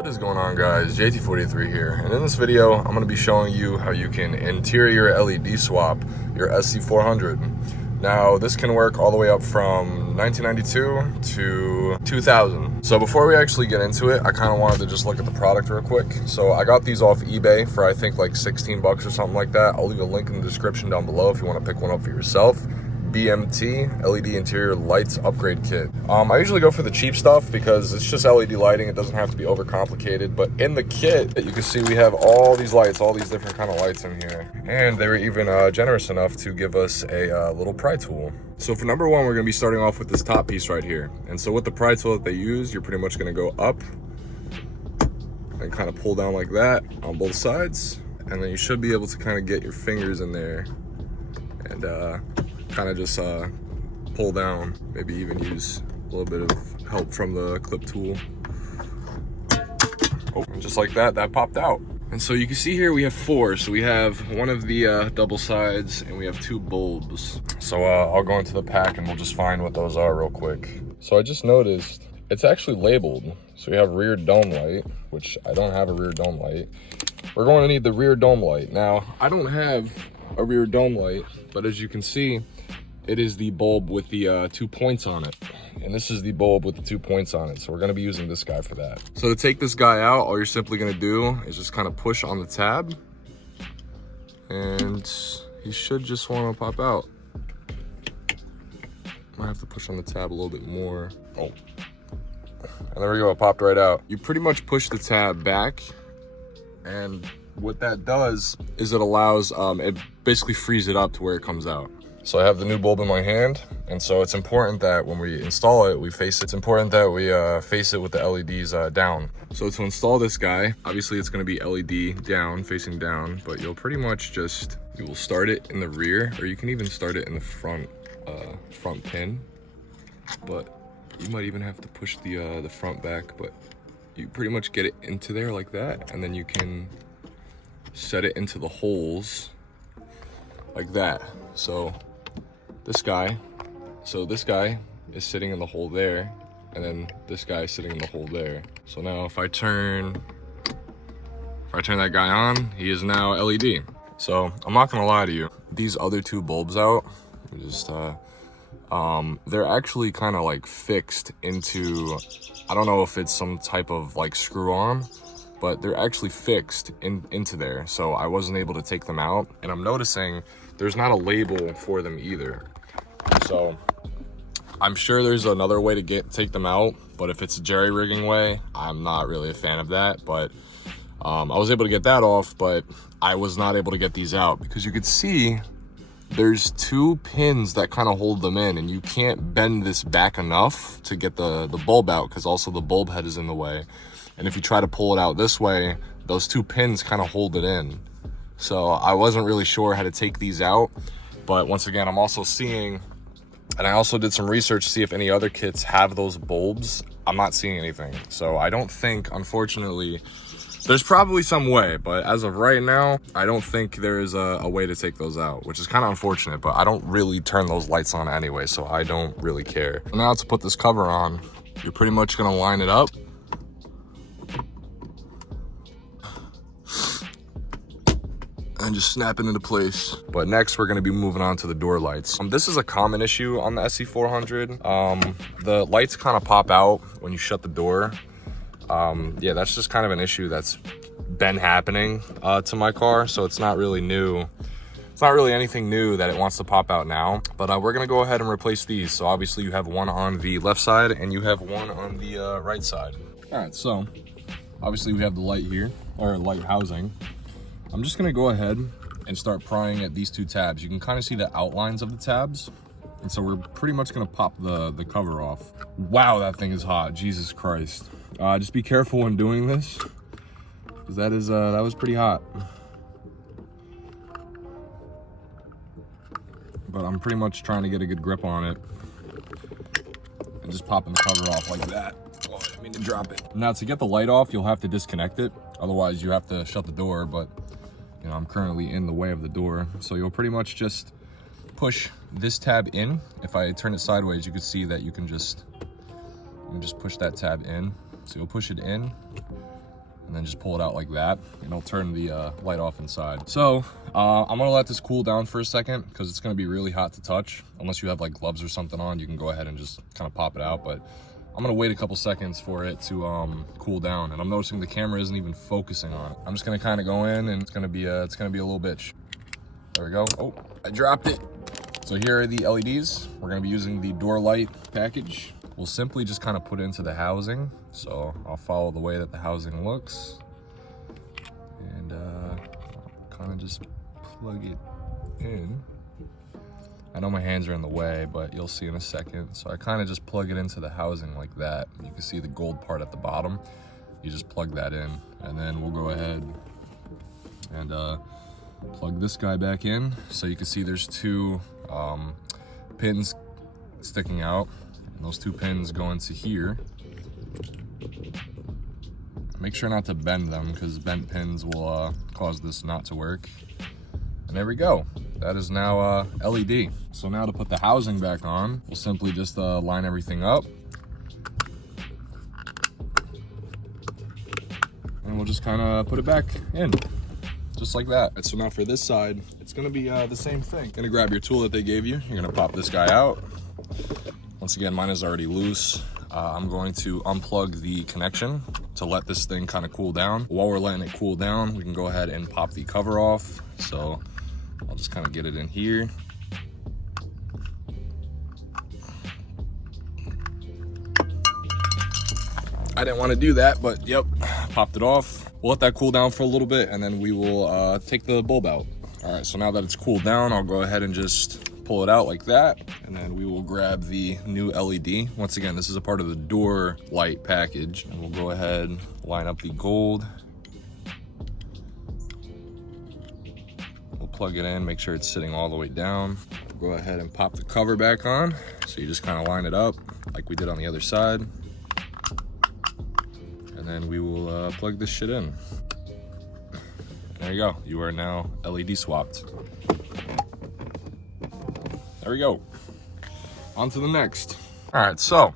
What is going on, guys? JT43 here, and in this video I'm going to be showing you how you can interior LED swap your SC400. Now this can work all the way up from 1992 to 2000. So before we actually get into it, I kind of wanted to just look at the product real quick. So I got these off eBay for I think like 16 bucks or something like that. I'll leave a link in the description down below if you want to pick one up for yourself. BMT LED interior lights upgrade kit. I usually go for the cheap stuff because it's just LED lighting. It doesn't have to be overcomplicated, but in the kit you can see we have all these lights, all these different kind of lights in here, and they were even generous enough to give us a little pry tool. So for number one, we're going to be starting off with this top piece right here. And so with the pry tool that they use, you're pretty much going to go up and kind of pull down like that on both sides, and then you should be able to kind of get your fingers in there and kind of just pull down, maybe even use a little bit of help from the clip tool. Oh, and just like that, that popped out. And so you can see here we have four. So we have one of the double sides and we have two bulbs. So I'll go into the pack and we'll just find what those are real quick. So I just noticed it's actually labeled. So we have rear dome light, which I don't have a rear dome light. We're going to need the rear dome light. Now, I don't have a rear dome light, but as you can see, it is the bulb with the 2 points on it. And this is the bulb with the 2 points on it. So we're gonna be using this guy for that. So to take this guy out, all you're simply gonna do is just kind of push on the tab, and he should just wanna pop out. Might have to push on the tab a little bit more. Oh, and there we go, it popped right out. You pretty much push the tab back, and what that does is it allows, it basically frees it up to where it comes out. So I have the new bulb in my hand, and so it's important that when we install it, we face it. It's important that we face it with the LEDs down. So to install this guy, obviously it's going to be LED down, facing down, but you'll pretty much just, you will start it in the rear, or you can even start it in the front pin. But you might even have to push the front back, but you pretty much get it into there like that, and then you can set it into the holes like that. So this guy is sitting in the hole there, and then this guy is sitting in the hole there. So now if I turn that guy on, he is now LED. So I'm not gonna lie to you, these other two bulbs out, just they're actually kind of like fixed into, I don't know if it's some type of like screw arm, but they're actually fixed into there. So I wasn't able to take them out, and I'm noticing there's not a label for them either. So I'm sure there's another way to take them out, but if it's a jerry-rigging way, I'm not really a fan of that. But I was able to get that off, but I was not able to get these out because you could see there's two pins that kind of hold them in, and you can't bend this back enough to get the bulb out, because also the bulb head is in the way. And if you try to pull it out this way, those two pins kind of hold it in. So I wasn't really sure how to take these out, but once again, I'm also seeing, and I also did some research to see if any other kits have those bulbs. I'm not seeing anything. So I don't think, unfortunately, there's probably some way, but as of right now, I don't think there is a way to take those out, which is kind of unfortunate, but I don't really turn those lights on anyway, so I don't really care. Now to put this cover on, you're pretty much gonna line it up. And just snap it into place. But next we're gonna be moving on to the door lights. This is a common issue on the SC400. The lights kind of pop out when you shut the door. Yeah, that's just kind of an issue that's been happening to my car, so it's not really new. It's not really anything new that it wants to pop out now, but we're gonna go ahead and replace these. So obviously you have one on the left side and you have one on the right side. All right, so obviously we have the light here, or light housing. I'm just gonna go ahead and start prying at these two tabs. You can kind of see the outlines of the tabs. And so we're pretty much gonna pop the cover off. Wow, that thing is hot, Jesus Christ. Just be careful when doing this, because that was pretty hot. But I'm pretty much trying to get a good grip on it and just popping the cover off like that. Oh, I didn't mean to drop it. Now to get the light off, you'll have to disconnect it. Otherwise you have to shut the door, but you know, I'm currently in the way of the door. So you'll pretty much just push this tab in. If I turn it sideways, you can see that you can just push that tab in. So you'll push it in, and then just pull it out like that, and it'll turn the light off inside. So I'm gonna let this cool down for a second because it's gonna be really hot to touch. Unless you have like gloves or something on, you can go ahead and just kind of pop it out, but I'm gonna wait a couple seconds for it to cool down. And I'm noticing the camera isn't even focusing on it. I'm just gonna kind of go in, and it's gonna be a little bitch. There we go. Oh, I dropped it. So here are the LEDs. We're gonna be using the door light package. We'll simply just kind of put it into the housing. So I'll follow the way that the housing looks. And kind of just plug it in. I know my hands are in the way, but you'll see in a second. So I kind of just plug it into the housing like that. You can see the gold part at the bottom. You just plug that in, and then we'll go ahead and plug this guy back in. So you can see there's two pins sticking out. And those two pins go into here. Make sure not to bend them because bent pins will cause this not to work. And there we go. That is now LED. So now to put the housing back on, we'll simply just line everything up. And we'll just kind of put it back in, just like that. And so now for this side, it's gonna be the same thing. Gonna grab your tool that they gave you. You're gonna pop this guy out. Once again, mine is already loose. I'm going to unplug the connection to let this thing kind of cool down. While we're letting it cool down, we can go ahead and pop the cover off. So I'll just kind of get it in here. I didn't want to do that, but yep, popped it off. We'll let that cool down for a little bit, and then we will take the bulb out. All right, so now that it's cooled down, I'll go ahead and just pull it out like that, and then we will grab the new LED. Once again, this is a part of the door light package, and we'll go ahead, line up the gold. We'll plug it in, make sure it's sitting all the way down. We'll go ahead and pop the cover back on. So you just kind of line it up like we did on the other side. And then we will plug this shit in. There you go, you are now LED swapped. There we go. On to the next. All right, so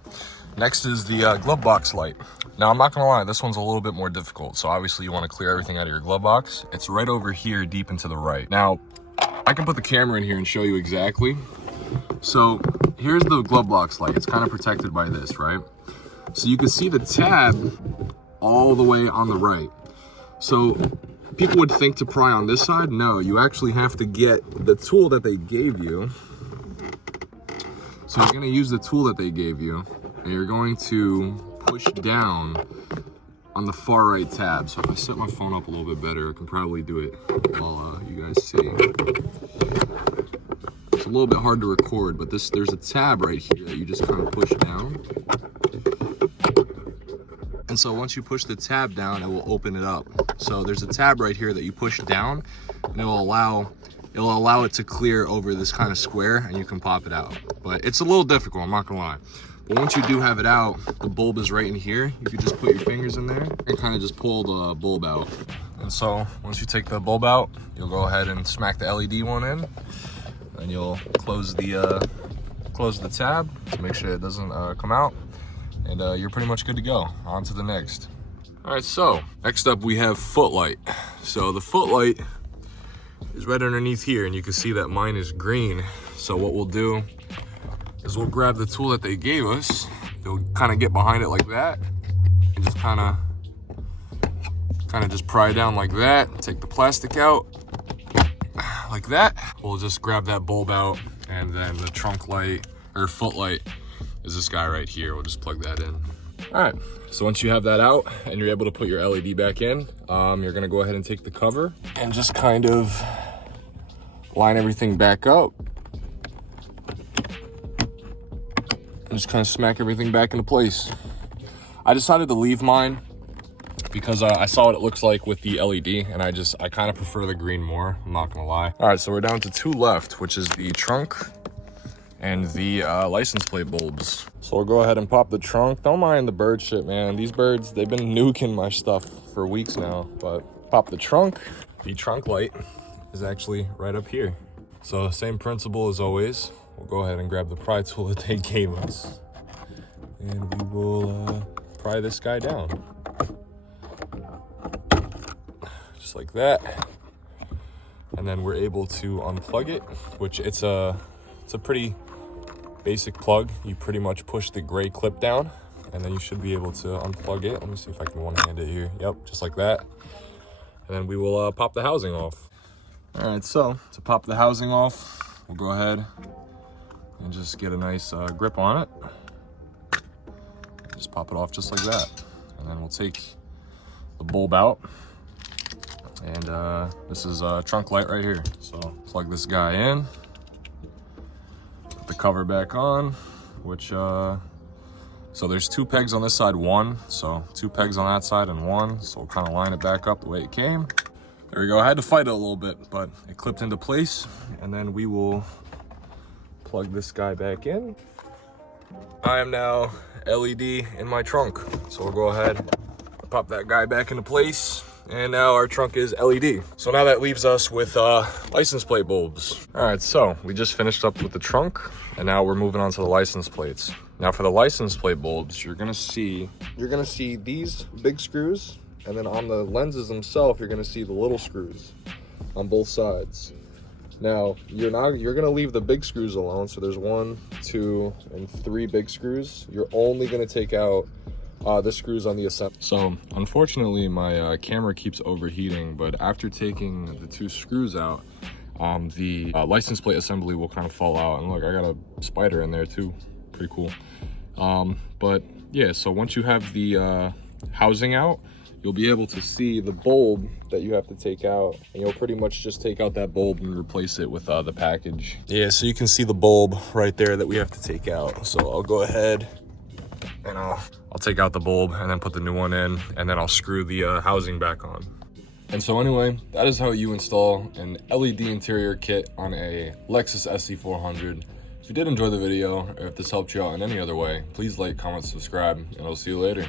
next is the glove box light. Now, I'm not gonna lie, this one's a little bit more difficult. So obviously you wanna clear everything out of your glove box. It's right over here, deep into the right. Now, I can put the camera in here and show you exactly. So here's the glove box light. It's kind of protected by this, right? So you can see the tab all the way on the right. So people would think to pry on this side. No, you actually have to get the tool that they gave you. So you're gonna use the tool that they gave you, and you're going to push down on the far right tab. So if I set my phone up a little bit better, I can probably do it while you guys see. It's a little bit hard to record, but there's a tab right here that you just kind of push down. And so once you push the tab down, it will open it up. So there's a tab right here that you push down, and it will allow it to clear over this kind of square, and you can pop it out. But it's a little difficult, I'm not gonna lie. But once you do have it out, the bulb is right in here. You can just put your fingers in there and kind of just pull the bulb out. And so once you take the bulb out, you'll go ahead and smack the LED one in, and you'll close the tab to make sure it doesn't come out. And you're pretty much good to go. On to the next. All right, so next up we have footlight. So the footlight is right underneath here, and you can see that mine is green. So what we'll do is we'll grab the tool that they gave us. They'll kind of get behind it like that, and just kind of just pry down like that. Take the plastic out like that. We'll just grab that bulb out, and then the trunk light or footlight is this guy right here. We'll just plug that in. All right, so once you have that out and you're able to put your LED back in, you're gonna go ahead and take the cover and just kind of line everything back up. And just kind of smack everything back into place. I decided to leave mine because I saw what it looks like with the LED, and I kind of prefer the green more, I'm not gonna lie. All right, so we're down to two left, which is the trunk and the license plate bulbs. So we'll go ahead and pop the trunk. Don't mind the bird shit, man. These birds, they've been nuking my stuff for weeks now, but pop the trunk. The trunk light is actually right up here. So same principle as always. We'll go ahead and grab the pry tool that they gave us, and we will pry this guy down. just like that. And then we're able to unplug it, which it's a pretty basic plug. You pretty much push the gray clip down, and then you should be able to unplug it. Let me see if I can one-hand it here. Yep, just like that. And then we will pop the housing off. All right, so to pop the housing off, we'll go ahead and just get a nice grip on it. Just pop it off just like that. And then we'll take the bulb out. And this is a trunk light right here. So plug this guy in, put the cover back on, which, so there's 2 pegs on this side, 1. So 2 pegs on that side and 1. So we'll kind of line it back up the way it came. There we go. I had to fight it a little bit, but it clipped into place. And then we will plug this guy back in. I am now LED in my trunk. So we'll go ahead, pop that guy back into place. And now our trunk is LED. So now that leaves us with license plate bulbs. All right, so we just finished up with the trunk, and now we're moving on to the license plates. Now for the license plate bulbs, you're gonna see these big screws, and then on the lenses themselves, you're gonna see the little screws on both sides. Now you're gonna leave the big screws alone. So there's 1, 2, and 3 big screws. You're only gonna take out the screws on the assembly. So unfortunately my camera keeps overheating, but after taking the 2 screws out, the license plate assembly will kind of fall out. And look, I got a spider in there too, pretty cool. But yeah, so once you have the housing out, you'll be able to see the bulb that you have to take out, and you'll pretty much just take out that bulb and replace it with the package. Yeah, so you can see the bulb right there that we have to take out. So I'll go ahead and I'll take out the bulb and then put the new one in, and then I'll screw the housing back on. And so anyway, that is how you install an LED interior kit on a Lexus SC400. If you did enjoy the video, or if this helped you out in any other way, please like, comment, subscribe, and I'll see you later.